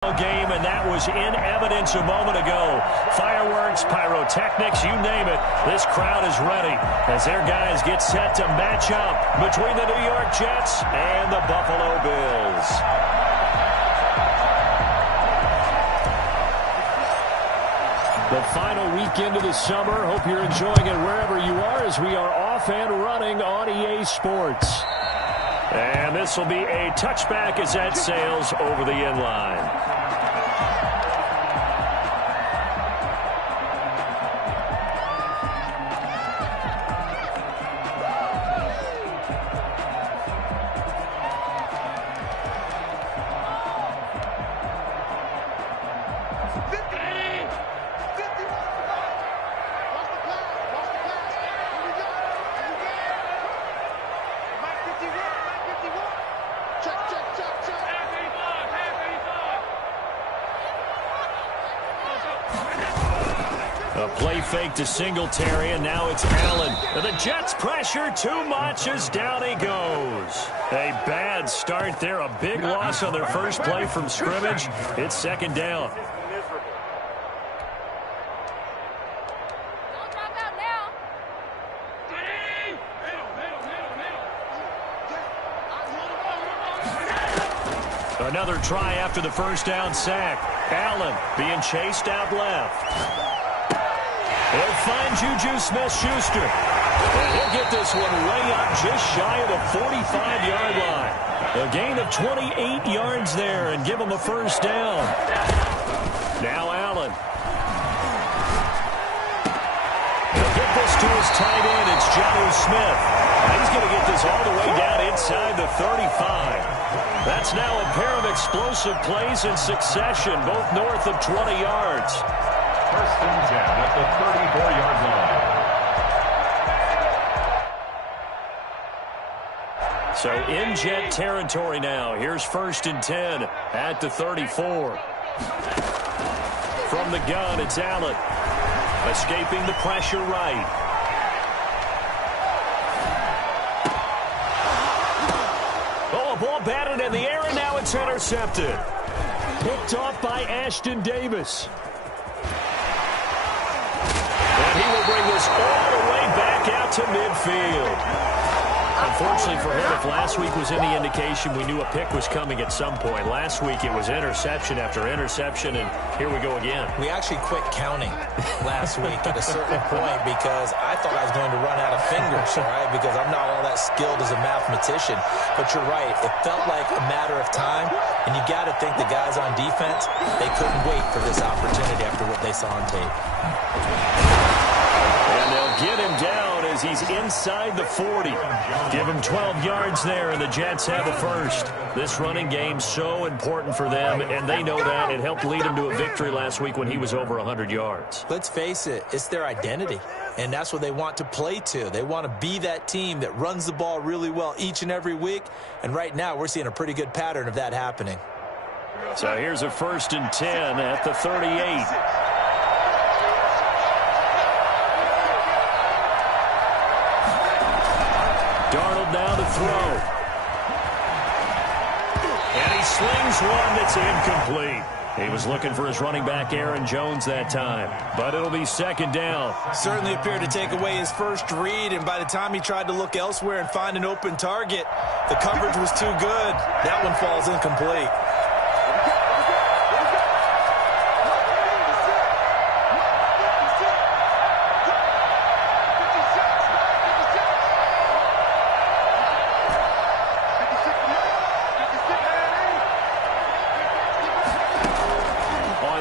Game, and that was in evidence a moment ago. Fireworks, pyrotechnics, you name it. This crowd is ready as their guys get set to match up between the New York Jets and the Buffalo Bills. The final weekend of the summer. Hope you're enjoying it wherever you are as we are off and running on EA Sports. And this will be a touchback as that sails over the end line. A play fake to Singletary, and now it's Allen. The Jets pressure too much as down he goes. A bad start there. A big loss on their first play from scrimmage. It's second down. Another try after the first down sack. Allen being chased out left. He'll find Juju Smith-Schuster. And he'll get this one way up just shy of the 45-yard line. A gain of 28 yards there and give him a first down. Now Allen. He'll get this to his tight end. It's Jonnu Smith. And he's going to get this all the way down inside the 35. That's now a pair of explosive plays in succession, both north of 20 yards. First and 10 at the 34-yard line. So in Jet territory now. Here's first and 10 at the 34. From the gun, it's Allen. Escaping the pressure right. Oh, a ball batted in the air, and now it's intercepted. Picked off by Ashton Davis. He will bring this all the way back out to midfield. Unfortunately for him, if last week was any indication, we knew a pick was coming at some point. Last week it was interception after interception, and here we go again. We actually quit counting last week at a certain point because I thought I was going to run out of fingers, all right, because I'm not all that skilled as a mathematician. But you're right. It felt like a matter of time, and you got to think the guys on defense, they couldn't wait for this opportunity after what they saw on tape. And they'll get him down as he's inside the 40. Give him 12 yards there, and the Jets have a first. This running game so important for them, and they know that. It helped lead them to a victory last week when he was over 100 yards. Let's face it, it's their identity, and that's what they want to play to. They want to be that team that runs the ball really well each and every week, and right now we're seeing a pretty good pattern of that happening. So here's a first and 10 at the 38. Darnold now to throw. And he slings one that's incomplete. He was looking for his running back, Aaron Jones, that time. But it'll be second down. Certainly appeared to take away his first read, and by the time he tried to look elsewhere and find an open target, the coverage was too good. That one falls incomplete.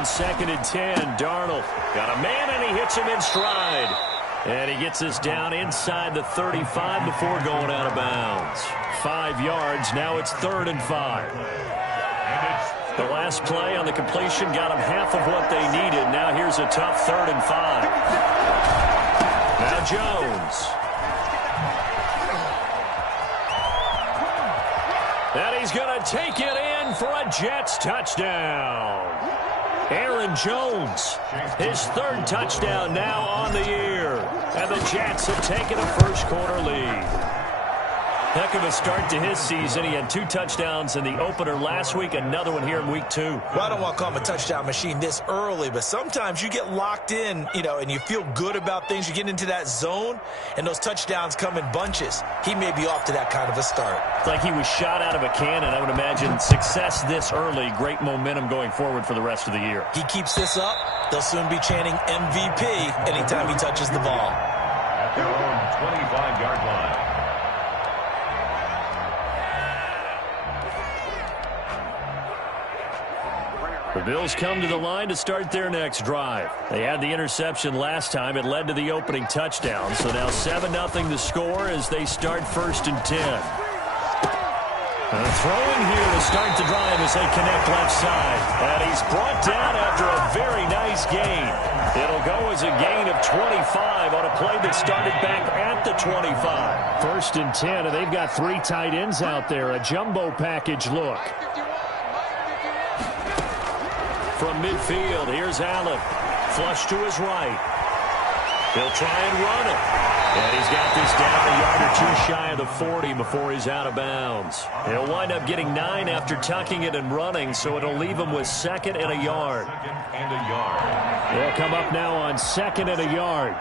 Second and 10, Darnold got a man, and he hits him in stride. And he gets this down inside the 35 before going out of bounds. 5 yards, now it's 3rd and 5. The last play on the completion got them half of what they needed. Now here's a tough 3rd and 5. Now Jones. And he's going to take it in for a Jets touchdown. Aaron Jones, his 3rd touchdown now on the year. And the Jets have taken a first quarter lead. Heck of a start to his season. He had 2 touchdowns in the opener last week, another one here in week 2. Well, I don't want to call him a touchdown machine this early, but sometimes you get locked in, and you feel good about things. You get into that zone, and those touchdowns come in bunches. He may be off to that kind of a start. It's like he was shot out of a cannon. I would imagine success this early, great momentum going forward for the rest of the year. He keeps this up, they'll soon be chanting MVP anytime he touches the ball. At their own 25-yard line. The Bills come to the line to start their next drive. They had the interception last time. It led to the opening touchdown. So now 7-0 to score as they start 1st and 10. Throwing here to start the drive as they connect left side. And he's brought down after a very nice gain. It'll go as a gain of 25 on a play that started back at the 25. 1st and 10, and they've got 3 tight ends out there. A jumbo package look. From midfield, here's Allen. Flush to his right. He'll try and run it. And he's got this down a yard or 2 shy of the 40 before he's out of bounds. He'll wind up getting 9 after tucking it and running, so it'll leave him with 2nd and a yard. 2nd and a yard. They'll come up now on 2nd and a yard.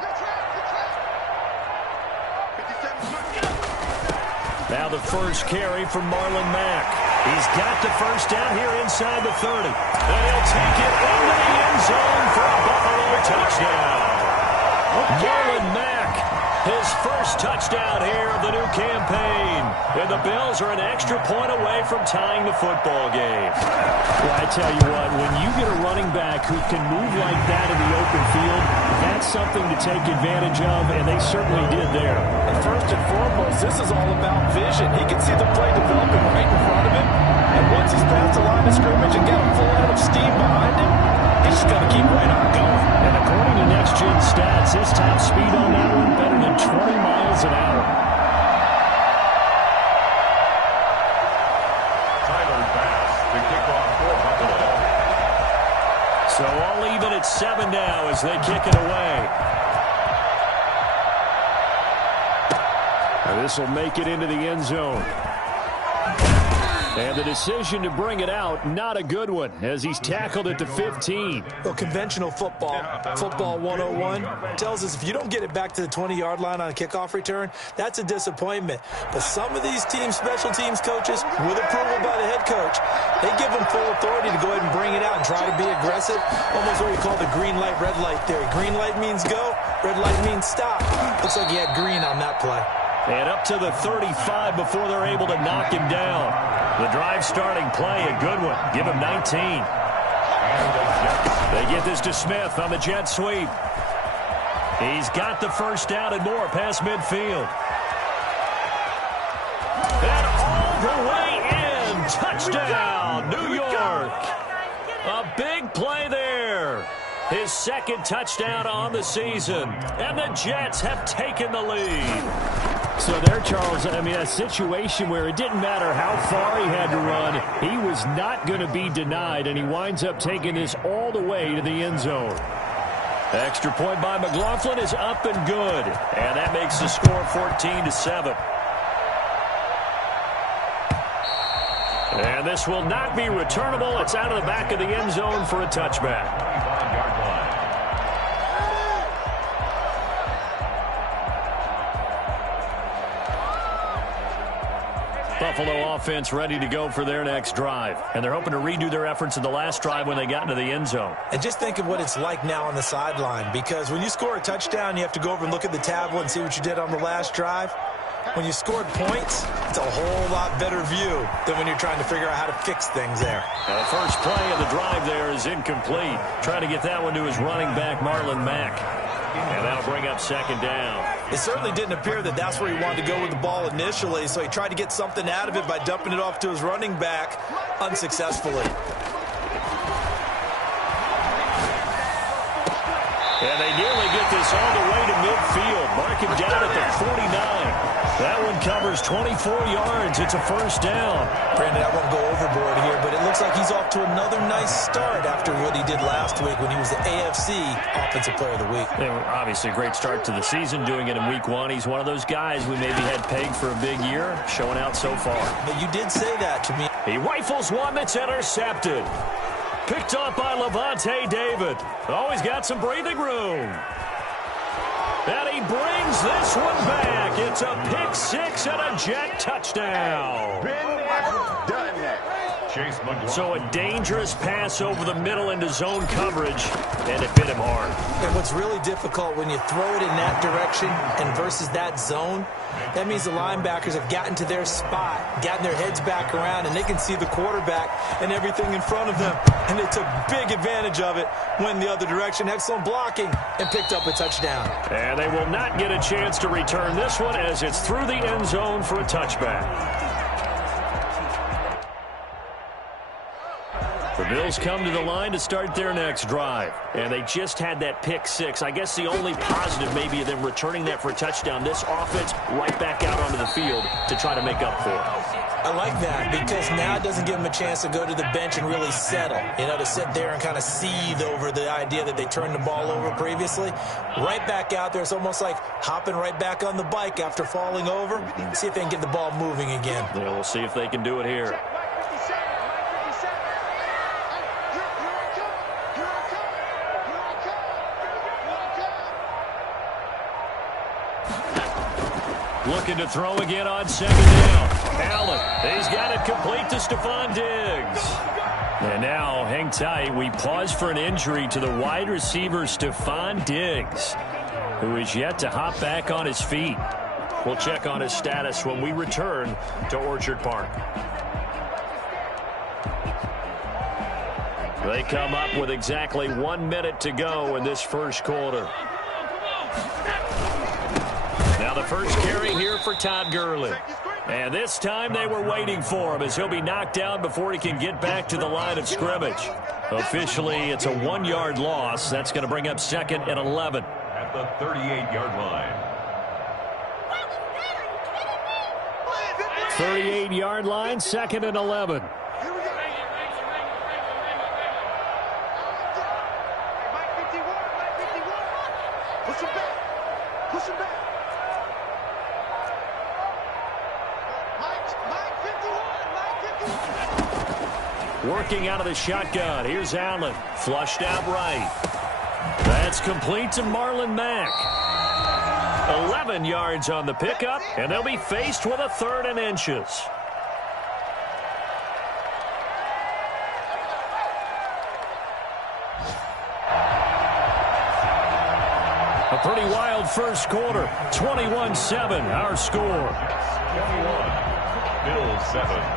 Now the first carry from Marlon Mack. He's got the first down here inside the 30. And he'll take it into the end zone for a Buffalo touchdown. Marlon Mack, his first touchdown here of the new campaign. And the Bills are an extra point away from tying the football game. Well, I tell you what, when you get a running back who can move like that in the open field, that's something to take advantage of, and they certainly did there. And first and foremost, this is all about vision. He can see the play developing right in front of him. And once he's past the line of scrimmage and got a full head of steam behind him, he's just got to keep right on going. And according to Next Gen Stats, his top speed on that one better than 20 miles an hour. Tyler Bass to kick off for Buffalo. So all even at 7 now as they kick it away. And this will make it into the end zone. And the decision to bring it out, not a good one, as he's tackled at the 15. Well, conventional football 101, tells us if you don't get it back to the 20-yard line on a kickoff return, that's a disappointment. But some of these teams, special teams coaches, with approval by the head coach, they give them full authority to go ahead and bring it out and try to be aggressive. Almost what we call the green light, red light theory. Green light means go, red light means stop. Looks like he had green on that play. And up to the 35 before they're able to knock him down. The drive starting play, a good one. Give him 19. They get this to Smith on the jet sweep. He's got the first down and more past midfield. And all the way in. Touchdown, New York. A big play there. His 2nd touchdown on the season. And the Jets have taken the lead. So there, Charles, I mean, a situation where it didn't matter how far he had to run, he was not going to be denied, and he winds up taking this all the way to the end zone. Extra point by McLaughlin is up and good, and that makes the score 14-7. And this will not be returnable. It's out of the back of the end zone for a touchback. 25-yard line. Buffalo offense ready to go for their next drive. And they're hoping to redo their efforts in the last drive when they got into the end zone. And just think of what it's like now on the sideline, because when you score a touchdown, you have to go over and look at the tablet and see what you did on the last drive. When you scored points, it's a whole lot better view than when you're trying to figure out how to fix things there. The first play of the drive there is incomplete. Trying to get that one to his running back, Marlon Mack. And that'll bring up 2nd down. It certainly didn't appear that that's where he wanted to go with the ball initially, so he tried to get something out of it by dumping it off to his running back unsuccessfully. And they nearly get this all the way to midfield. Mark him down at the 49. That one covers 24 yards. It's a first down. Brandon, I won't go overboard here, but it looks like he's off to another nice start after what he did last week when he was the AFC Offensive Player of the Week. Obviously a great start to the season, doing it in week 1. He's one of those guys we maybe had pegged for a big year, showing out so far. But you did say that to me. He rifles one that's intercepted. Picked up by Levante David. Always got some breathing room. And he brings this one back. It's a pick 6 and a Jet touchdown. Been there, done that. Chase McLaughlin. So a dangerous pass over the middle into zone coverage, and it hit him hard. And what's really difficult when you throw it in that direction and versus that zone, that means the linebackers have gotten to their spot, gotten their heads back around, and they can see the quarterback and everything in front of them. And they took big advantage of it, went the other direction. Excellent blocking, and picked up a touchdown. And they will not get a chance to return this one as it's through the end zone for a touchback. The Bills come to the line to start their next drive. And they just had that pick 6. I guess the only positive maybe of them returning that for a touchdown. This offense right back out onto the field to try to make up for it. I like that because now it doesn't give them a chance to go to the bench and really settle. To sit there and kind of seethe over the idea that they turned the ball over previously. Right back out there. It's almost like hopping right back on the bike after falling over. See if they can get the ball moving again. Yeah, we'll see if they can do it here. Looking to throw again on second down. Allen, he's got it complete to Stephon Diggs. And now, hang tight, we pause for an injury to the wide receiver Stephon Diggs, who is yet to hop back on his feet. We'll check on his status when we return to Orchard Park. They come up with exactly 1 minute to go in this first quarter. Now the first carry here for Todd Gurley. And this time they were waiting for him as he'll be knocked down before he can get back to the line of scrimmage. Officially, it's a 1-yard loss. That's going to bring up second and 11. At the 38-yard line. 38-yard line, second and 11. Working out of the shotgun. Here's Allen. Flushed out right. That's complete to Marlon Mack. 11 yards on the pickup, and they'll be faced with a 3rd and inches. A pretty wild first quarter. 21-7, our score. 21, Bills 7.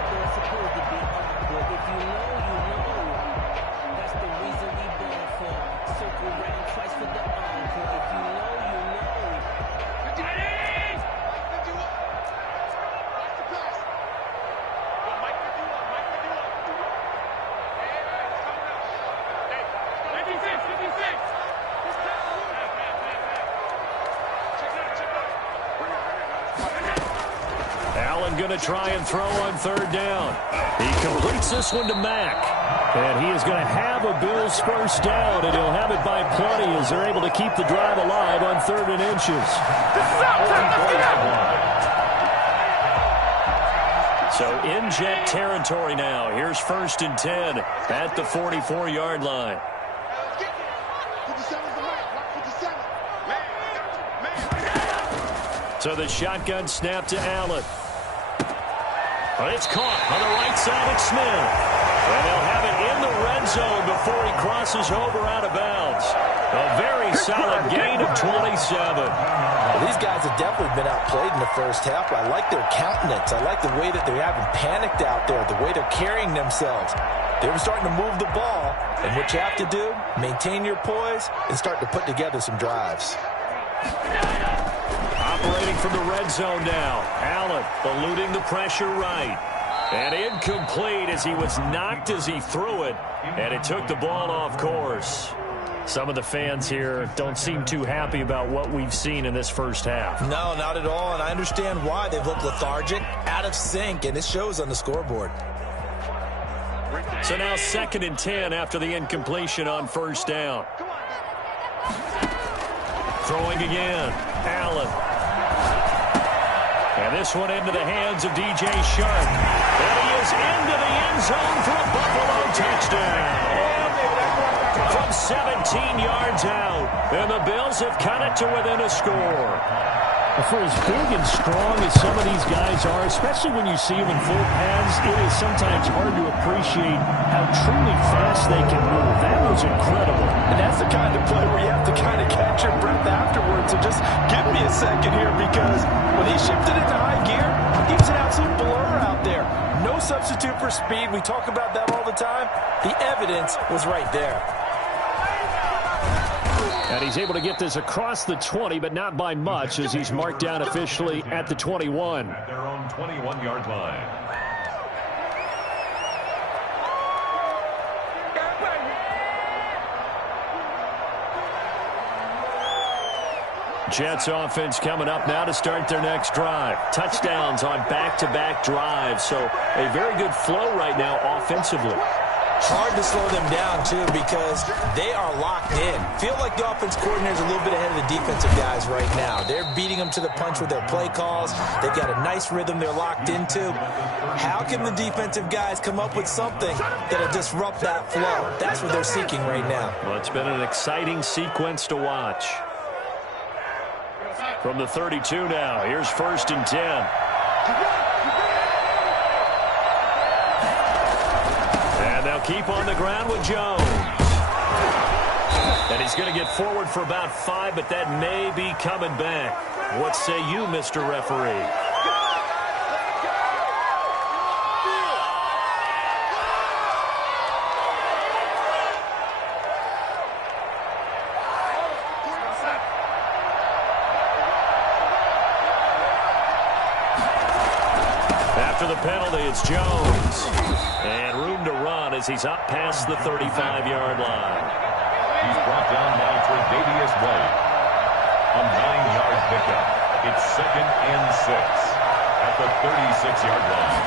Going to try and throw on 3rd down. He completes this one to Mack. And he is going to have a Bills first down, and he'll have it by plenty as they're able to keep the drive alive on 3rd and inches. So in Jet territory now. Here's 1st and 10 at the 44-yard line. So the shotgun snap to Allen. But it's caught on the right side of Smith. And they'll have it in the red zone before he crosses over out of bounds. A very solid gain of 27. Well, these guys have definitely been outplayed in the first half. I like their countenance. I like the way that they're having panicked out there, the way they're carrying themselves. They're starting to move the ball. And what you have to do, maintain your poise and start to put together some drives. Operating from the red zone now. Allen eluding the pressure right. And incomplete as he was knocked as he threw it. And it took the ball off course. Some of the fans here don't seem too happy about what we've seen in this first half. No, not at all, and I understand why. They've looked lethargic, out of sync, and it shows on the scoreboard. So now 2nd and 10 after the incompletion on first down. Throwing again, Allen. And this one into the hands of DJ Shark. And he is into the end zone for a Buffalo touchdown. From 17 yards out. And the Bills have cut it to within a score. For as big and strong as some of these guys are, especially when you see them in full pads, it is sometimes hard to appreciate how truly fast they can move. That was incredible. And that's the kind of play where you have to kind of catch your breath afterwards. So just give me a second here, because when he shifted into high gear, he was an absolute blur out there. No substitute for speed. We talk about that all the time. The evidence was right there. And he's able to get this across the 20, but not by much, as he's marked down officially at the 21. At their own 21-yard line. Jets offense coming up now to start their next drive. Touchdowns on back-to-back drives. So a very good flow right now offensively. Hard to slow them down, too, because they are locked in. Feel like the offense coordinator is a little bit ahead of the defensive guys right now. They're beating them to the punch with their play calls. They've got a nice rhythm they're locked into. How can the defensive guys come up with something that'll disrupt that flow? That's what they're seeking right now. Well, it's been an exciting sequence to watch. From the 32 now, here's 1st and 10. And they'll keep on the ground with Jones. And he's going to get forward for about 5, but that may be coming back. What say you, Mr. Referee? After the penalty, it's Jones. And room to run as he's up past the 35-yard line. He's brought down now for Davius White. A 9-yard pickup. It's 2nd and 6 at the 36-yard line.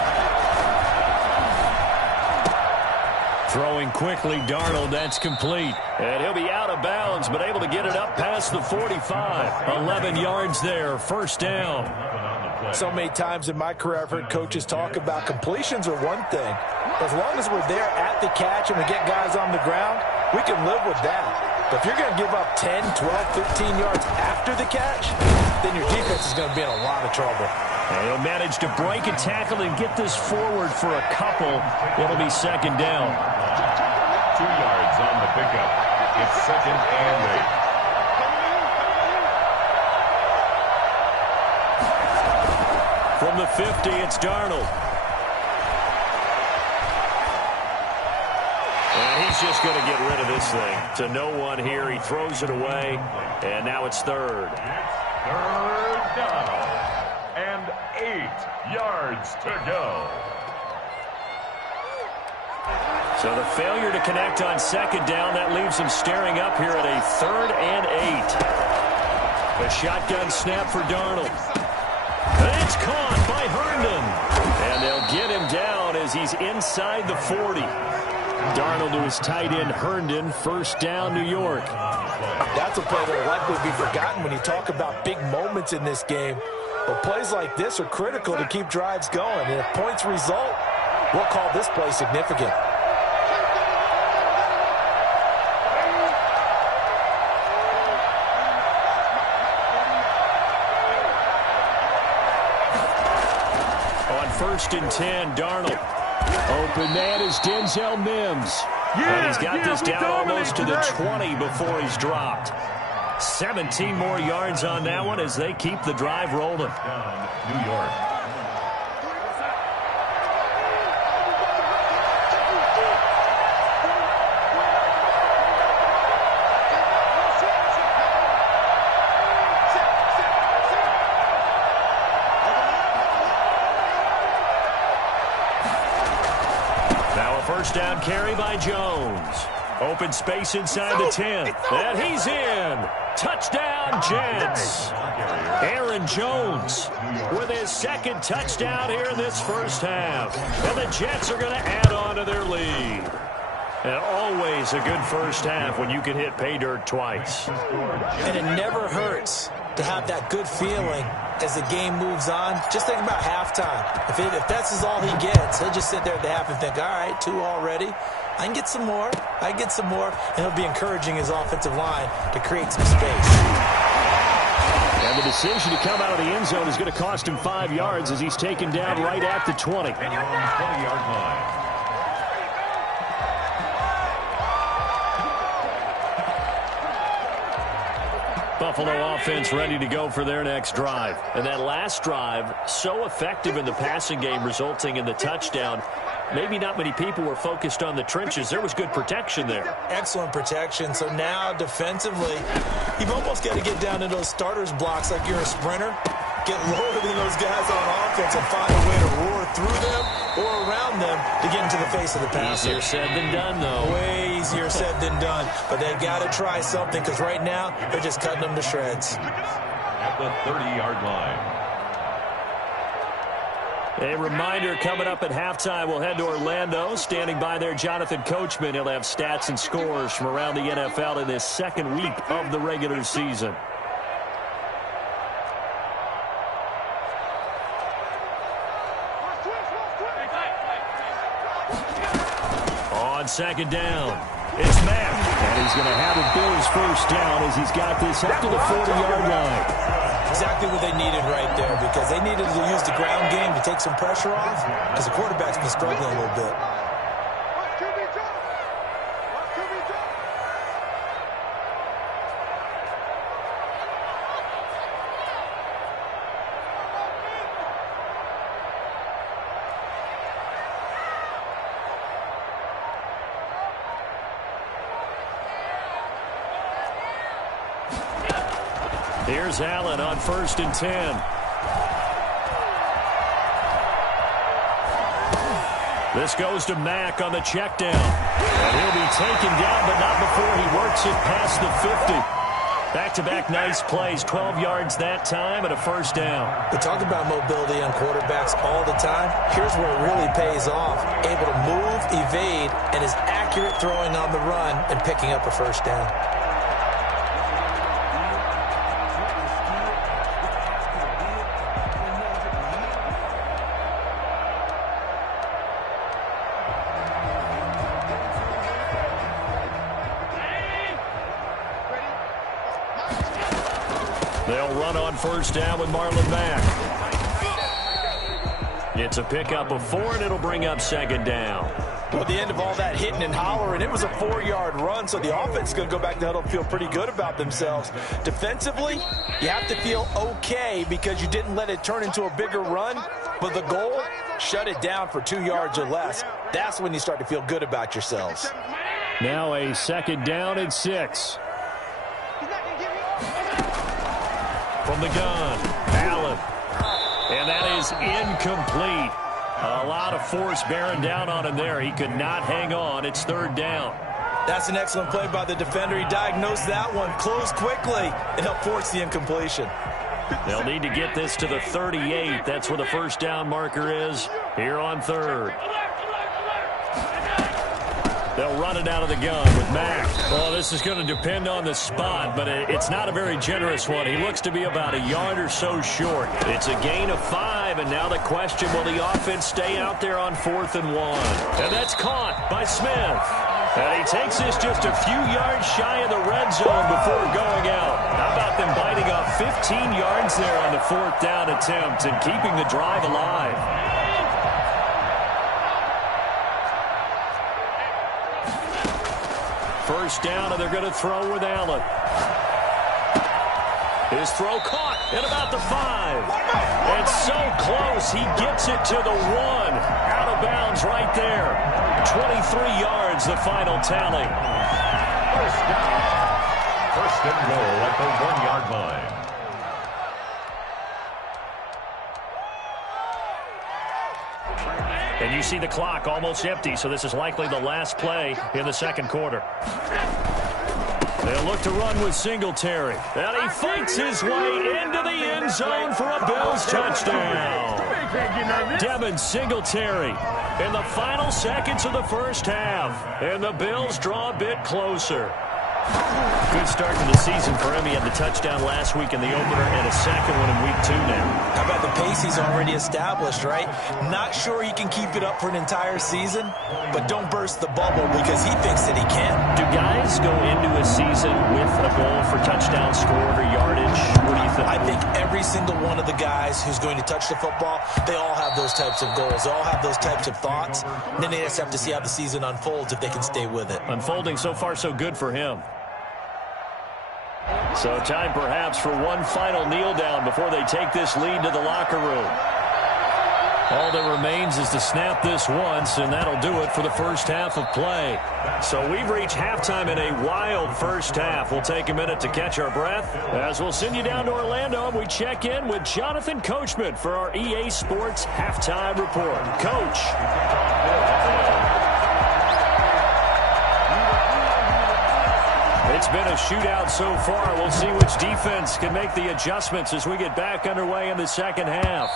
Throwing quickly, Darnold, that's complete. And he'll be out of bounds, but able to get it up past the 45. 11 yards there, 1st down. So many times in my career I've heard coaches talk about completions are one thing. As long as we're there at the catch and we get guys on the ground, we can live with that. But if you're going to give up 10, 12, 15 yards after the catch, then your defense is going to be in a lot of trouble. And he'll manage to break a tackle and get this forward for a couple. It'll be 2nd down. 2 yards on the pickup. It's 2nd and 8. From the 50, it's Darnold. And he's just going to get rid of this thing. To no one here. He throws it away. And now it's 3rd. It's 3rd down. And 8 yards to go. So the failure to connect on 2nd down, that leaves him staring up here at a 3rd and 8. A shotgun snap for Darnold. And it's caught by Herndon. And they'll get him down as he's inside the 40. Darnold to his tight end Herndon, 1st down, New York. That's a play that will likely be forgotten when you talk about big moments in this game. But plays like this are critical to keep drives going. And if points result, we'll call this play significant. On 1st and 10, Darnold. Open man is Denzel Mims. And he's got this down almost to the 20 before he's dropped. 17 more yards on that one as they keep the drive rolling. New York. Now a 1st down carry by Jones. Open space inside the 10. And he's in. Touchdown, Jets. Aaron Jones with his second touchdown here in this first half. And the Jets are going to add on to their lead. And always a good first half when you can hit pay dirt twice. And it never hurts to have that good feeling as the game moves on. Just think about halftime. If that's all he gets, he'll just sit there at the half and think, all right, 2 already. I can get some more. I can get some more. And he'll be encouraging his offensive line to create some space. And the decision to come out of the end zone is going to cost him 5 yards as he's taken down right at the 20. 20-yard line. Buffalo offense ready to go for their next drive. And that last drive, so effective in the passing game, resulting in the touchdown. Maybe not many people were focused on the trenches. There was good protection there. Excellent protection. So now defensively, you've almost got to get down into those starters blocks like you're a sprinter. Get lower than those guys on offense and find a way to roar through them or around them to get into the face of the passer. Easier said than done, though. Way easier said than done. But they've got to try something because right now they're just cutting them to shreds. At the 30-yard line. A reminder coming up at halftime, we'll head to Orlando. Standing by there, Jonathan Coachman. He'll have stats and scores from around the NFL in this second week of the regular season. On second down, it's Mack. And he's going to have a Bills first down as he's got this up to the 40-yard line. Exactly what they needed right there because they needed to use the ground game to take some pressure off because the quarterback's been struggling a little bit. Here's Allen on 1st and 10. This goes to Mack on the check down. And he'll be taken down, but not before he works it past the 50. Back-to-back nice plays, 12 yards that time and a first down. We talk about mobility on quarterbacks all the time. Here's where it really pays off. Able to move, evade, and is accurate throwing on the run and picking up a first down. They'll run on first down with Marlon Mack. It's a pickup of 4, and it'll bring up second down. Well, at the end of all that hitting and hollering, it was a 4-yard run, so the offense is going to go back to huddle and feel pretty good about themselves. Defensively, you have to feel okay because you didn't let it turn into a bigger run, but the goal, shut it down for 2 yards or less. That's when you start to feel good about yourselves. Now a second down and 6. From the gun, Allen. And that is incomplete. A lot of force bearing down on him there. He could not hang on. It's 3rd down. That's an excellent play by the defender. He diagnosed that one, closed quickly, and helped force the incompletion. They'll need to get this to the 38. That's where the first down marker is here on 3rd. They'll run it out of the gun with Mack. Well, this is going to depend on the spot, but it's not a very generous one. He looks to be about a yard or so short. It's a gain of 5, and now the question, will the offense stay out there on 4th and 1? And that's caught by Smith. And he takes this just a few yards shy of the red zone before going out. How about them biting off 15 yards there on the 4th down attempt and keeping the drive alive? First down, and they're going to throw with Allen. His throw caught at about the 5. And so close, he gets it to the 1. Out of bounds right there. 23 yards, the final tally. First down. First and goal at the 1-yard line. And you see the clock almost empty, so this is likely the last play in the second quarter. They'll look to run with Singletary. And he fights his way into the end zone for a Bills touchdown. Devin Singletary in the final seconds of the first half. And the Bills draw a bit closer. Good start to the season for him. He had the touchdown last week in the opener and a second one in week 2 now. How about the pace he's already established, right? Not sure he can keep it up for an entire season, but don't burst the bubble because he thinks that he can. Do guys go into a season with a goal for touchdown scored or yardage? What do you think? I think every single one of the guys who's going to touch the football, they all have those types of goals. They all have those types of thoughts. And then they just have to see how the season unfolds if they can stay with it. Unfolding so far so good for him. So time perhaps for one final kneel down before they take this lead to the locker room. All that remains is to snap this once, and that'll do it for the first half of play. So we've reached halftime in a wild first half. We'll take a minute to catch our breath as we'll send you down to Orlando and we check in with Jonathan Coachman for our EA Sports Halftime Report. Coach. It's been a shootout so far. We'll see which defense can make the adjustments as we get back underway in the second half.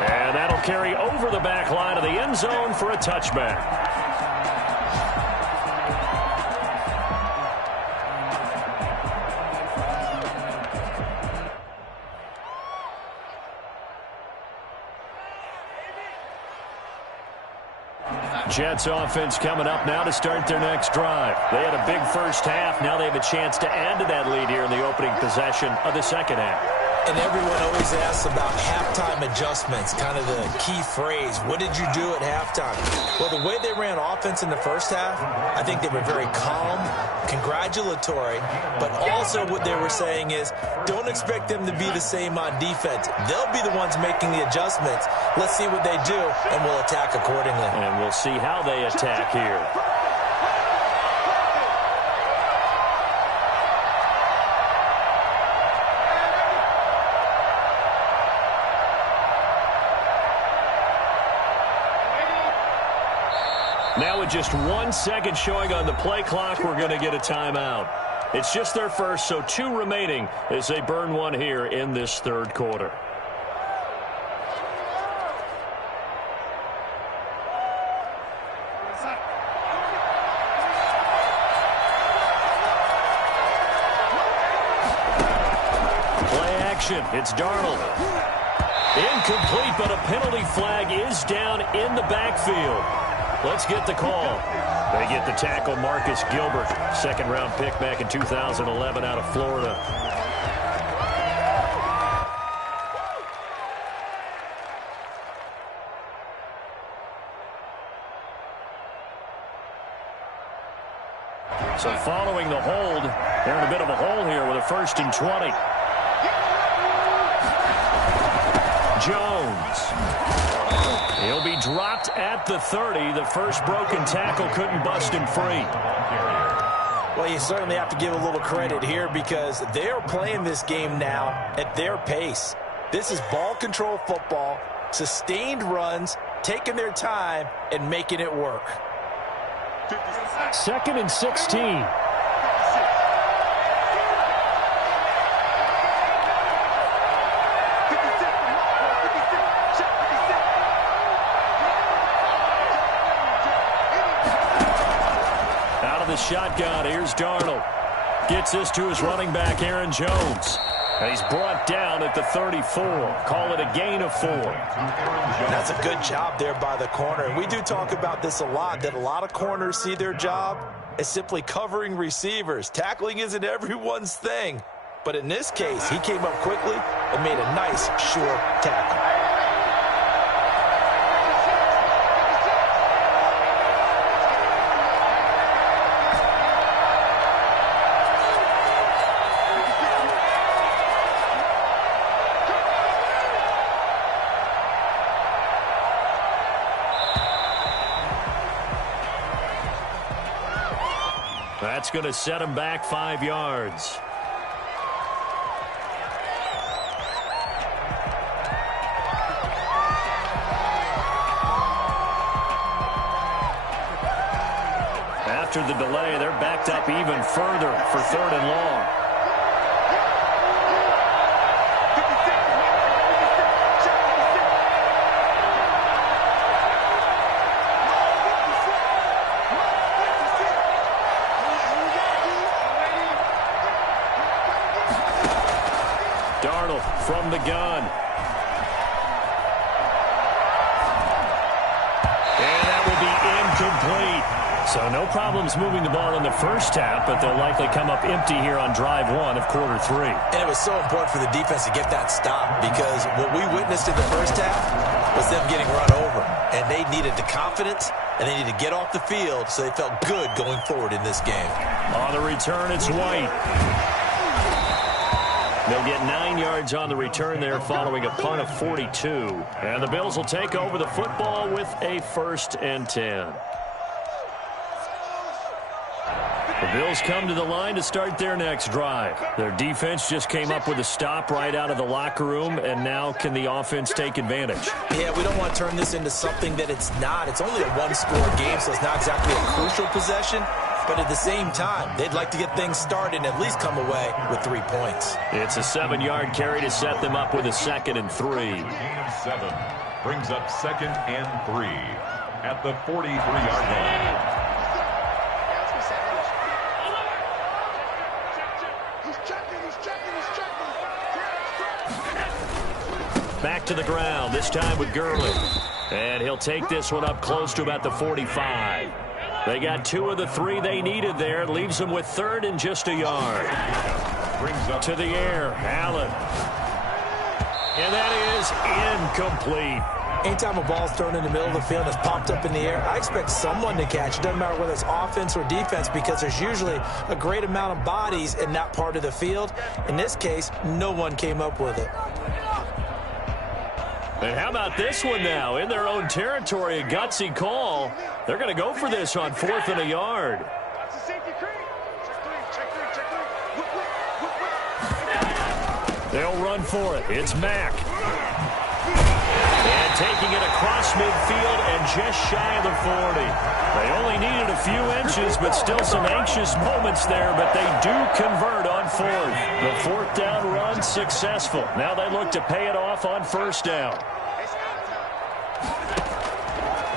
And that'll carry over the back line of the end zone for a touchback. Jets offense coming up now to start their next drive. They had a big first half. Now they have a chance to add to that lead here in the opening possession of the second half. And everyone always asks about halftime adjustments, kind of the key phrase. What did you do at halftime? Well, the way they ran offense in the first half, I think they were very calm, congratulatory, but also what they were saying is don't expect them to be the same on defense. They'll be the ones making the adjustments. Let's see what they do, and we'll attack accordingly. And we'll see how they attack here. Now with just 1 second showing on the play clock, we're going to get a timeout. It's just their first, so 2 remaining as they burn one here in this third quarter. Play action. It's Darnold. Incomplete, but a penalty flag is down in the backfield. Let's get the call. They get the tackle, Marcus Gilbert, second-round pick back in 2011 out of Florida. So following the hold, they're in a bit of a hole here with a 1st and 20. Jones. He'll be dropped at the 30. The first broken tackle couldn't bust him free. Well, you certainly have to give a little credit here because they are playing this game now at their pace. This is ball control football, sustained runs, taking their time, and making it work. 2nd and 16. Shotgun. Here's Darnold. Gets this to his running back, Aaron Jones. And he's brought down at the 34. Call it a gain of 4. That's a good job there by the corner. And we do talk about this a lot, that a lot of corners see their job as simply covering receivers. Tackling isn't everyone's thing. But in this case, he came up quickly and made a nice, sure tackle. That's going to set him back 5 yards. after the delay. They're backed up even further for 3rd and long. Darnold from the gun. And that will be incomplete. So no problems moving the ball in the first half, but they'll likely come up empty here on drive 1 of quarter 3. And it was so important for the defense to get that stop, because what we witnessed in the first half was them getting run over. And they needed the confidence, and they needed to get off the field so they felt good going forward in this game. On the return, it's White. They'll get 9 yards on the return there following a punt of 42. And the Bills will take over the football with a 1st and 10. The Bills come to the line to start their next drive. Their defense just came up with a stop right out of the locker room, and now can the offense take advantage? Yeah, we don't want to turn this into something that it's not. It's only a one-score game, so it's not exactly a crucial possession. But at the same time, they'd like to get things started and at least come away with 3 points. It's a 7-yard carry to set them up with a 2nd and 3. Gain of 7 brings up 2nd and 3 at the 43-yard line. Back to the ground, this time with Gurley. And he'll take this one up close to about the 45. They got 2 of the 3 they needed there. It leaves them with 3rd and just a yard. To the air, Allen. And that is incomplete. Anytime a ball's thrown in the middle of the field and it's popped up in the air, I expect someone to catch. It doesn't matter whether it's offense or defense, because there's usually a great amount of bodies in that part of the field. In this case, no one came up with it. And how about this one now? In their own territory, a gutsy call. They're going to go for this on 4th and a yard. They'll run for it. It's Mack. And taking it across midfield and just shy of the 40. They only needed a few inches, but still some anxious moments there, but they do convert on 4th. The 4th down run successful. Now they look to pay it off on 1st down.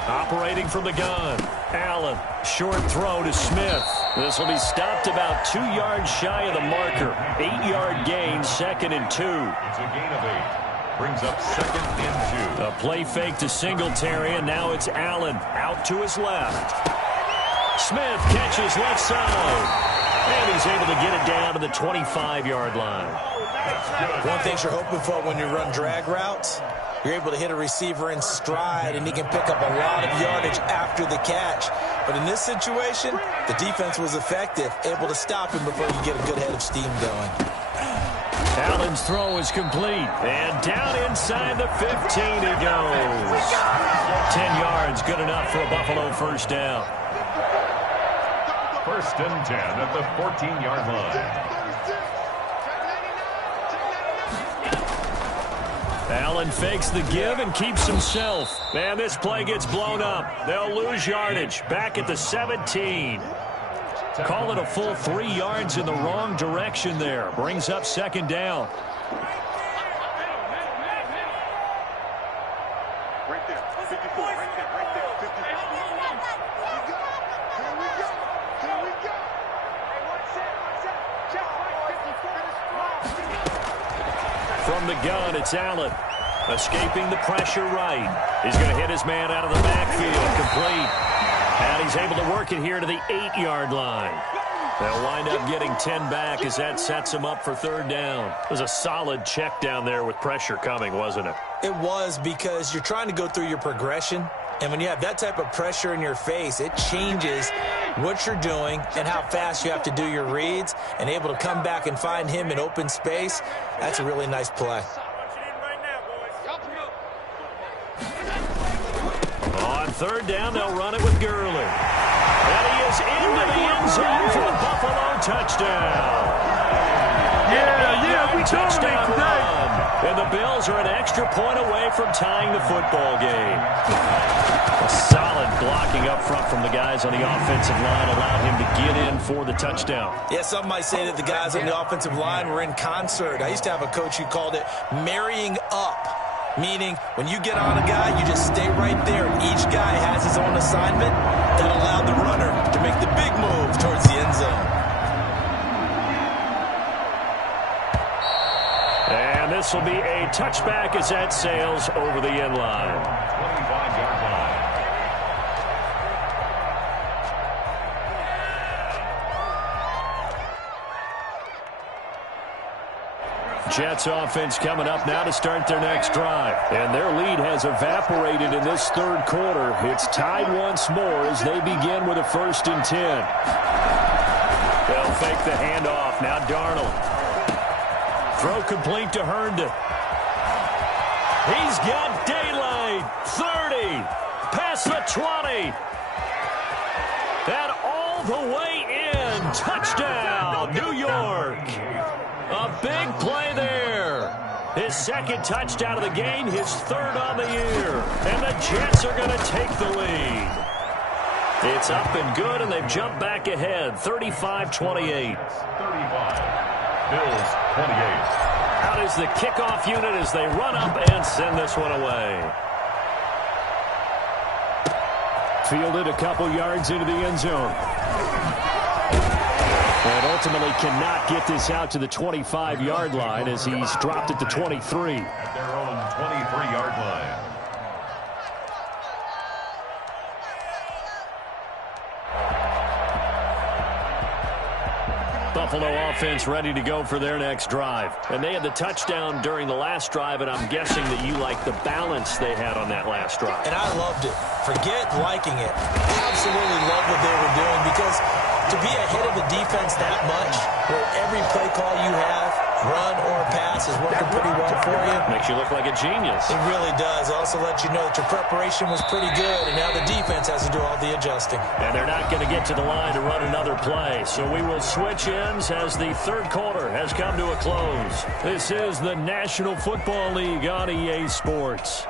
Operating from the gun, Allen. Short throw to Smith. This will be stopped about 2 yards shy of the marker. 8-yard gain, 2nd and 2. It's a gain of 8. Brings up 2nd and 2. A play fake to Singletary, and now it's Allen out to his left. Smith catches left side. And he's able to get it down to the 25-yard line. One thing you're hoping for when you run drag routes, you're able to hit a receiver in stride, and he can pick up a lot of yardage after the catch. But in this situation, the defense was effective, able to stop him before you get a good head of steam going. Allen's throw is complete. And down inside the 15 he goes. 10 yards, good enough for a Buffalo 1st down. 1st and 10 at the 14-yard line. Allen fakes the give and keeps himself. And this play gets blown up. They'll lose yardage. Back at the 17. Call it a full 3 yards in the wrong direction there. Brings up 2nd down. Right there. 54. Right there. Right there. 54. Here we go. Hey, what's that? From the gun, it's Allen. Escaping the pressure right. He's going to hit his man out of the backfield. Complete. And he's able to work it here to the 8-yard line. They'll wind up getting 10 back as that sets them up for 3rd down. It was a solid check down there with pressure coming, wasn't it? It was, because you're trying to go through your progression, and when you have that type of pressure in your face, it changes what you're doing and how fast you have to do your reads, and able to come back and find him in open space. That's a really nice play. On 3rd down, they'll run it with Gurley. And he is into the end zone for the Buffalo touchdown. Yeah, we dominate today. And the Bills are an extra point away from tying the football game. A solid blocking up front from the guys on the offensive line allowed him to get in for the touchdown. Yeah, some might say that the guys on the offensive line were in concert. I used to have a coach who called it marrying up, meaning when you get on a guy, you just stay right there. Each guy has his own assignment. That allowed the runner to make the big move towards the end zone. And this will be a touchback as that sails over the end line. 25-yard line. Jets offense coming up now to start their next drive. And their lead has evaporated in this third quarter. It's tied once more as they begin with a 1st and 10. They'll fake the handoff. Now Darnold. Throw complete to Herndon. He's got daylight. 30. Past the 20. And all the way in. Touchdown, New York. A big play there. His 2nd touchdown of the game, his 3rd on the year. And the Jets are going to take the lead. It's up and good, and they've jumped back ahead, 35-28. 35. Bills 28. Out is the kickoff unit as they run up and send this one away. Fielded a couple yards into the end zone. And ultimately cannot get this out to the 25-yard line as he's dropped at the 23. At their own 23-yard line. Buffalo offense ready to go for their next drive. And they had the touchdown during the last drive, and I'm guessing that you like the balance they had on that last drive. And I loved it. Forget liking it. Absolutely love what they were doing, because to be ahead of the defense that much, where every play call you have, run or pass, is working pretty well for you. Makes you look like a genius. It really does. Also let you know that your preparation was pretty good, and now the defense has to do all the adjusting. And they're not going to get to the line to run another play. So we will switch ends as the third quarter has come to a close. This is the National Football League on EA Sports.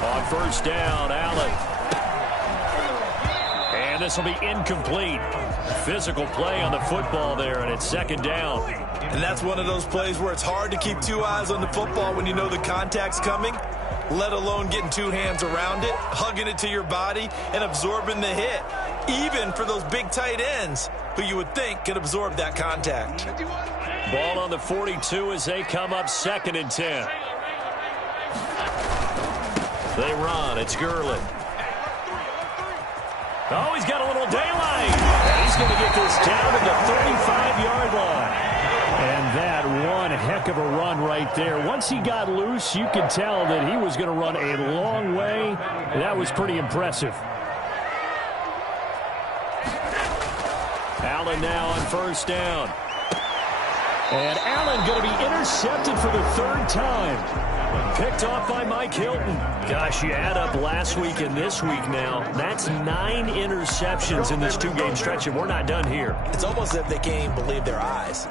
On first down, Allen. And this will be incomplete. Physical play on the football there, and it's 2nd down. And that's one of those plays where it's hard to keep 2 eyes on the football when you know the contact's coming, let alone getting 2 hands around it, hugging it to your body, and absorbing the hit, even for those big tight ends who you would think could absorb that contact. Ball on the 42 as they come up 2nd and 10. They run. It's Gurley. Oh, he's got a little daylight. And he's going to get this down to the 35-yard line. And that one heck of a run right there. Once he got loose, you could tell that he was going to run a long way. That was pretty impressive. Allen now on first down. And Allen going to be intercepted for the 3rd time. Picked off by Mike Hilton. Gosh, you add up last week and this week now. That's 9 interceptions in this 2-game stretch, and we're not done here. It's almost as if they can't even believe their eyes.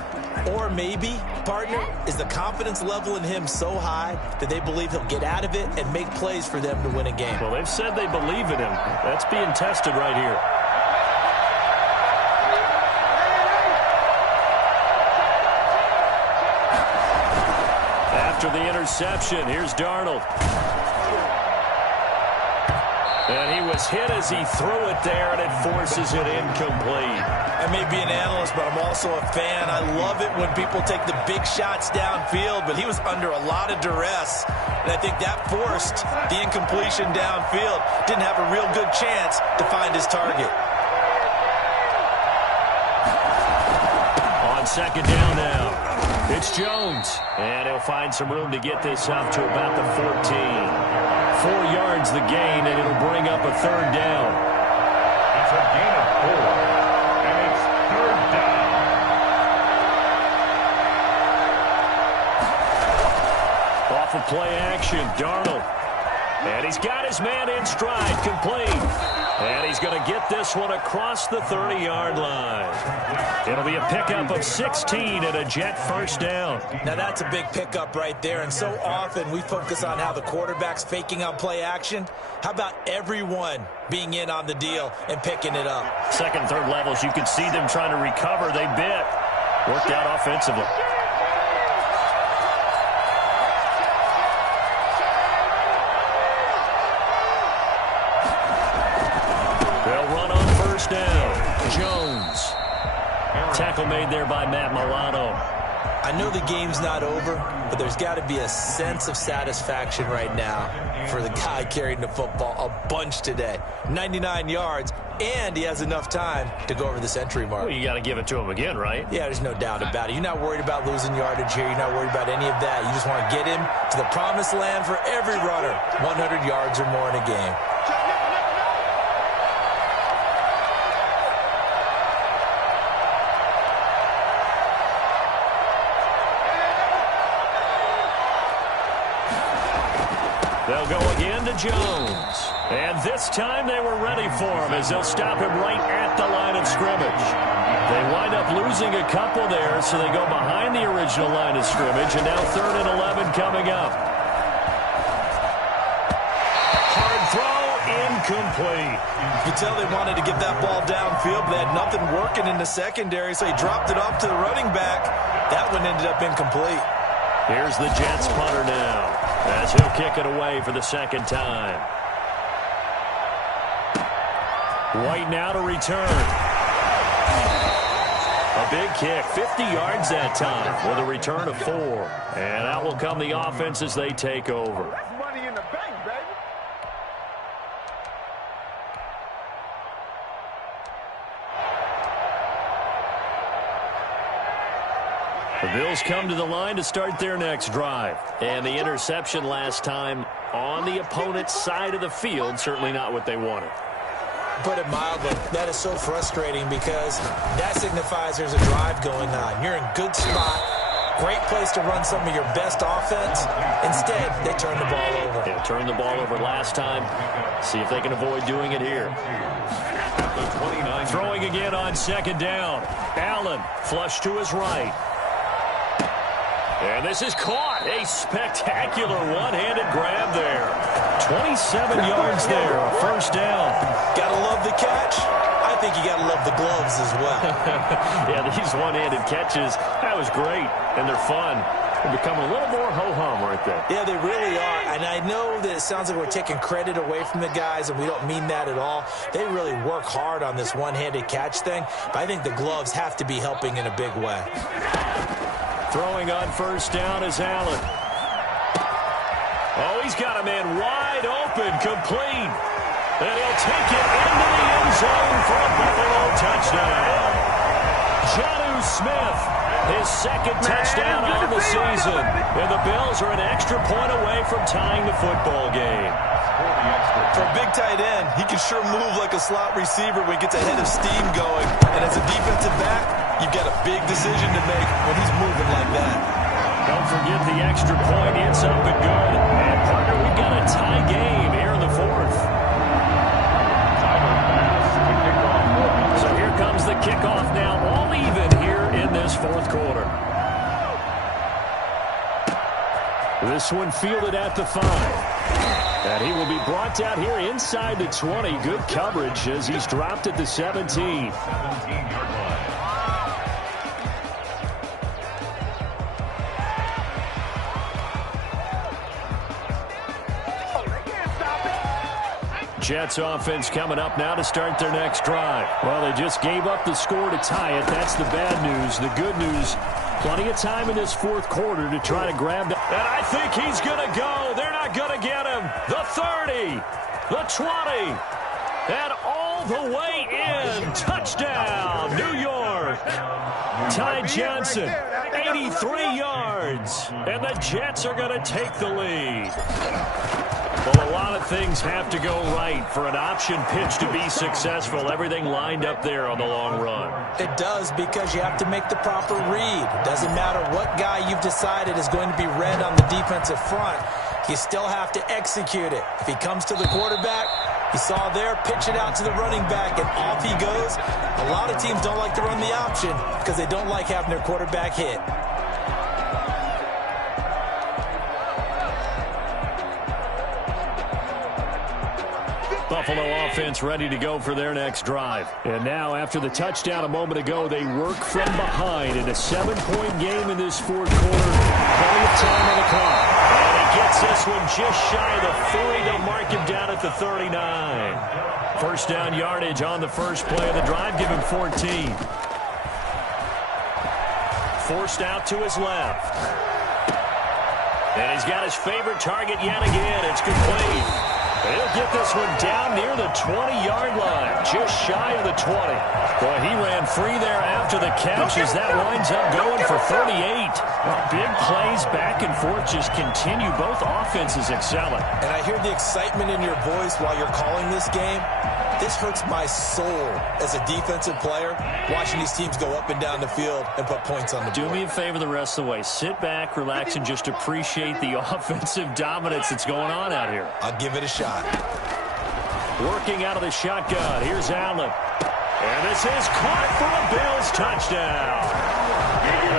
Or maybe, partner, is the confidence level in him so high that they believe he'll get out of it and make plays for them to win a game. Well, they've said they believe in him. That's being tested right here. After the interception, here's Darnold. And he was hit as he threw it there, and it forces it incomplete. I may be an analyst, but I'm also a fan. I love it when people take the big shots downfield, but he was under a lot of duress, and I think that forced the incompletion downfield. Didn't have a real good chance to find his target. On 2nd down now, it's Jones. And he'll find some room to get this up to about the 14. 4 yards the gain, and it'll bring up a 3rd down. It's a gain of 4, and it's 3rd down. play action. Darnold. And he's got his man in stride, complete. And he's going to get this one across the 30-yard line. It'll be a pickup of 16 and a Jet first down. Now that's a big pickup right there, and so often we focus on how the quarterback's faking on play action. How about everyone being in on the deal and picking it up? Second, third levels, you can see them trying to recover. They bit. Worked out offensively. They'll run on first down. Jones. Tackle made there by Matt Milano. I know the game's not over, but there's got to be a sense of satisfaction right now for the guy carrying the football a bunch today. 99 yards, and he has enough time to go over the century mark. Well, you got to give it to him again, right? Yeah, there's no doubt about it. You're not worried about losing yardage here. You're not worried about any of that. You just want to get him to the promised land for every runner. 100 yards or more in a game. They'll go again to Jones. And this time they were ready for him as they'll stop him right at the line of scrimmage. They wind up losing a couple there, so they go behind the original line of scrimmage, and now 3rd and 11 coming up. Hard throw, incomplete. You can tell they wanted to get that ball downfield, but they had nothing working in the secondary, so he dropped it off to the running back. That one ended up incomplete. Here's the Jets punter now, as he'll kick it away for the second time. White now to return. A big kick, 50 yards that time with a return of 4. And out will come the offense as they take over. That's money in the bank, baby. The Bills come to the line to start their next drive. And the interception last time on the opponent's side of the field, certainly not what they wanted. Put it mildly, that is so frustrating because that signifies there's a drive going on. You're in good spot, great place to run some of your best offense. Instead, they turn the ball over. Yeah, turned the ball over last time. See if they can avoid doing it here. Throwing again on second down. Allen flush to his right. And this is caught. A spectacular one-handed grab there. 27 yards there, a first down. Gotta love the catch. I think you gotta love the gloves as well. Yeah, these one-handed catches, that was great, and they're fun. They become a little more ho-hum right there. Yeah, they really are. And I know that it sounds like we're taking credit away from the guys, and we don't mean that at all. They really work hard on this one-handed catch thing, but I think the gloves have to be helping in a big way. Throwing on first down is Allen. Oh, he's got a man wide open, complete. And he'll take it into the end zone for a Buffalo touchdown. Jonnu Smith, his second touchdown on the season. And the Bills are an extra point away from tying the football game. For a big tight end, he can sure move like a slot receiver when he gets a head of steam going. And as a defensive back, you've got a big decision to make when he's moving like that. Don't forget the extra point. It's up and good. And, partner, we've got a tie game here in the 4th. So here comes the kickoff now, all even here in this 4th quarter. This one fielded at the 5. And he will be brought down here inside the 20. Good coverage as he's dropped at the 17. Jets offense coming up now to start their next drive. Well, they just gave up the score to tie it. That's the bad news. The good news, plenty of time in this 4th quarter to try to grab that. And I think he's going to go. They're not going to get him. The 30, the 20, and all the way in. Touchdown, New York. Ty Johnson, 83 yards. And the Jets are going to take the lead. Well, a lot of things have to go right for an option pitch to be successful. Everything lined up there on the long run. It does, because you have to make the proper read. Doesn't matter what guy you've decided is going to be read on the defensive front. You still have to execute it. If he comes to the quarterback, you saw there, pitch it out to the running back, and off he goes. A lot of teams don't like to run the option because they don't like having their quarterback hit. Buffalo offense ready to go for their next drive. And now, after the touchdown a moment ago, they work from behind in a 7-point game in this fourth quarter. Plenty of time on the clock. And he gets this one just shy of the 40. They'll mark him down at the 39. First down yardage on the first play of the drive. Give him 14. Forced out to his left. And he's got his favorite target yet again. It's complete. He'll get this one down near the 20-yard line, just shy of the 20. Boy, he ran free there after the catch as that winds up going for 38. Big plays back and forth just continue. Both offenses excelling. And I hear the excitement in your voice while you're calling this game. This hurts my soul as a defensive player, watching these teams go up and down the field and put points on the board. Do me a favor the rest of the way. Sit back, relax, and just appreciate the offensive dominance that's going on out here. I'll give it a shot. Working out of the shotgun. Here's Allen. And this is caught for a Bills touchdown.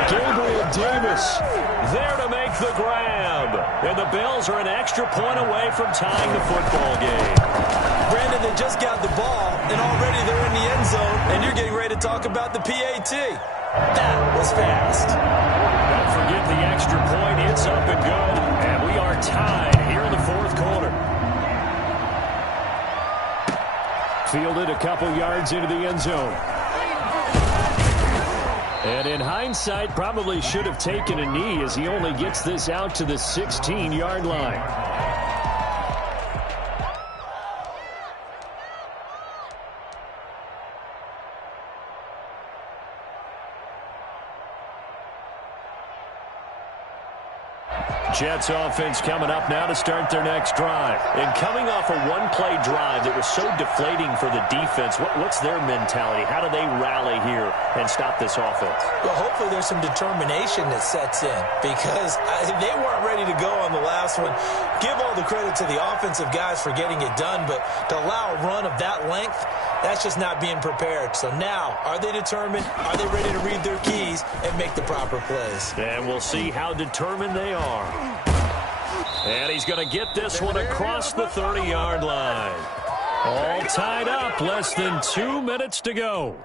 Gabriel Davis there to make the grab. And the Bills are an extra point away from tying the football game. Brandon, they just got the ball, and already they're in the end zone, and you're getting ready to talk about the PAT. That was fast. Don't forget the extra point. It's up and good. And we are tied here in the fourth quarter. Fielded a couple yards into the end zone. And in hindsight, probably should have taken a knee as he only gets this out to the 16-yard line. Jets offense coming up now to start their next drive. And coming off a one-play drive that was so deflating for the defense, what's their mentality? How do they rally here and stop this offense? Well, hopefully there's some determination that sets in, because they weren't ready to go on the last one. Give all the credit to the offensive guys for getting it done, but to allow a run of that length, that's just not being prepared. So now, are they determined? Are they ready to read their keys and make the proper plays? And we'll see how determined they are. And he's going to get this one across the 30-yard line. All tied up, less than 2 minutes to go.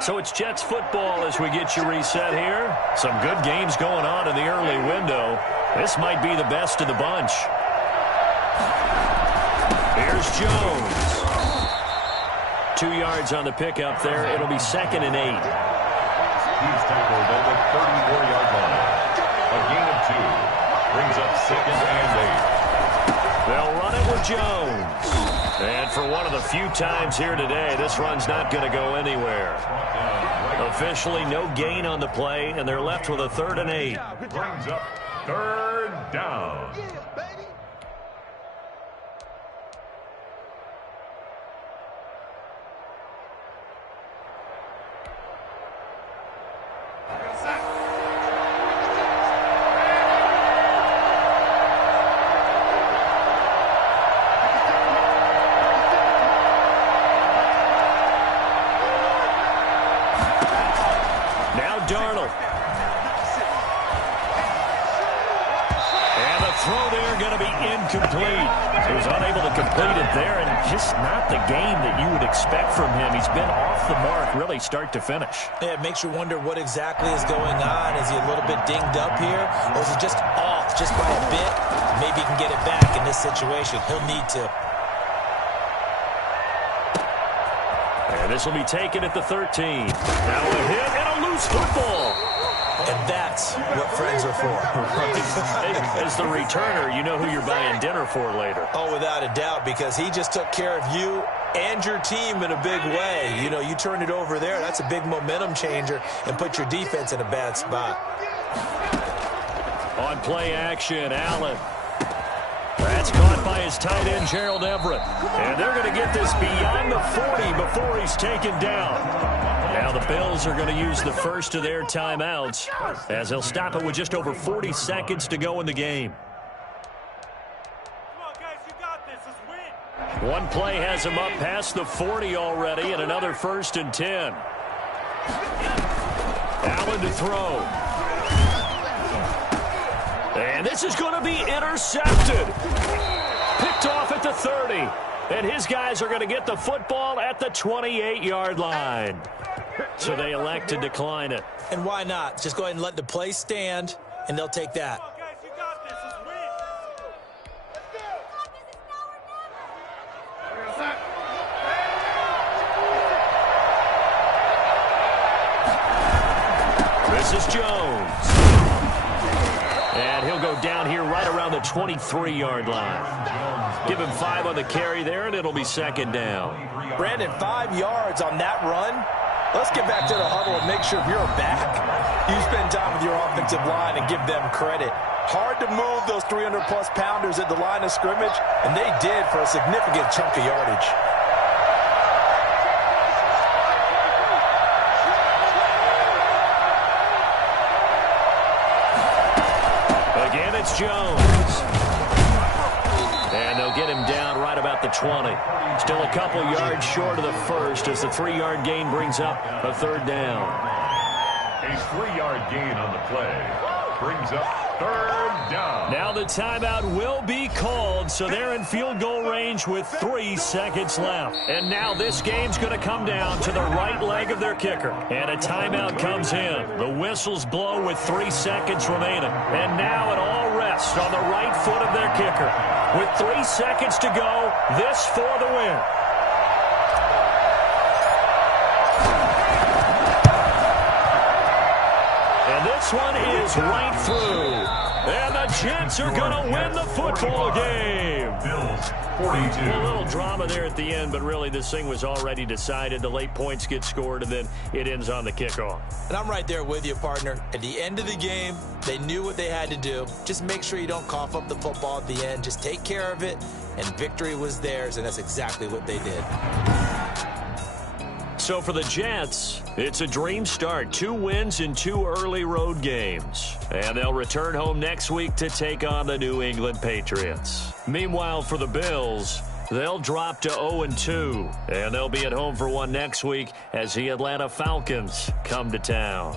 So it's Jets football as we get you reset here. Some good games going on in the early window. This might be the best of the bunch. Here's Jones. 2 yards on the pickup there. It'll be 2nd and 8. He's tackled at the 34-yard line. A gain of 2. Brings up 2nd and 8. They'll run it with Jones. And for one of the few times here today, this run's not going to go anywhere. Officially no gain on the play, and they're left with a 3rd and 8. Brings up 3rd down. Darnold. And the throw there going to be incomplete. He was unable to complete it there, and just not the game that you would expect from him. He's been off the mark really start to finish. Yeah, it makes you wonder what exactly is going on. Is he a little bit dinged up here, or is he just off just by a bit? Maybe he can get it back in this situation. He'll need to. And this will be taken at the 13. Now a hit and a loose football. And that's what friends are for. As the returner, you know who you're buying dinner for later. Oh, without a doubt, because he just took care of you and your team in a big way. You know, you turned it over there. That's a big momentum changer and put your defense in a bad spot. On play action, Allen. That's caught by his tight end, Gerald Everett. And they're going to get this beyond the 40 before he's taken down. Now the Bills are going to use the first of their timeouts as they'll stop it with just over 40 seconds to go in the game. Come on, guys, you got this. Let's win. One play has him up past the 40 already, and another 1st and 10. Allen to throw. And this is going to be intercepted. Picked off at the 30. And his guys are going to get the football at the 28-yard line. So they elect to decline it. And why not? Just go ahead and let the play stand, and they'll take that. Come on, guys, you got this. Let's win. This is Jones. And he'll go down here right around the 23-yard line. Give him 5 on the carry there, and it'll be 2nd down. Brandon, 5 yards on that run. Let's get back to the huddle and make sure you're back. You spend time with your offensive line and give them credit. Hard to move those 300-plus pounders at the line of scrimmage, and they did for a significant chunk of yardage. Again, it's Jones. And they'll get him down right about the 20. Still a couple yards short of the first as the 3-yard gain brings up a 3rd down. A 3-yard gain on the play brings up 3rd down. Now the timeout will be called, so they're in field goal range with 3 seconds left. And now this game's going to come down to the right leg of their kicker. And a timeout comes in. The whistles blow with 3 seconds remaining. And now it all rests on the right foot of their kicker. With 3 seconds to go, this for the win. And this one is right through. And the Jets are going to win the football game. Bills 42. A little drama there at the end, but really this thing was already decided. The late points get scored, and then it ends on the kickoff. And I'm right there with you, partner. At the end of the game, they knew what they had to do. Just make sure you don't cough up the football at the end. Just take care of it, and victory was theirs, and that's exactly what they did. So for the Jets, it's a dream start. 2 wins in 2 early road games. And they'll return home next week to take on the New England Patriots. Meanwhile, for the Bills, they'll drop to 0-2. And they'll be at home for one next week as the Atlanta Falcons come to town.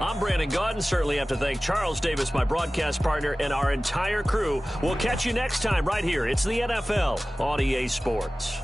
I'm Brandon Gaudin. Certainly have to thank Charles Davis, my broadcast partner, and our entire crew. We'll catch you next time right here. It's the NFL on EA Sports.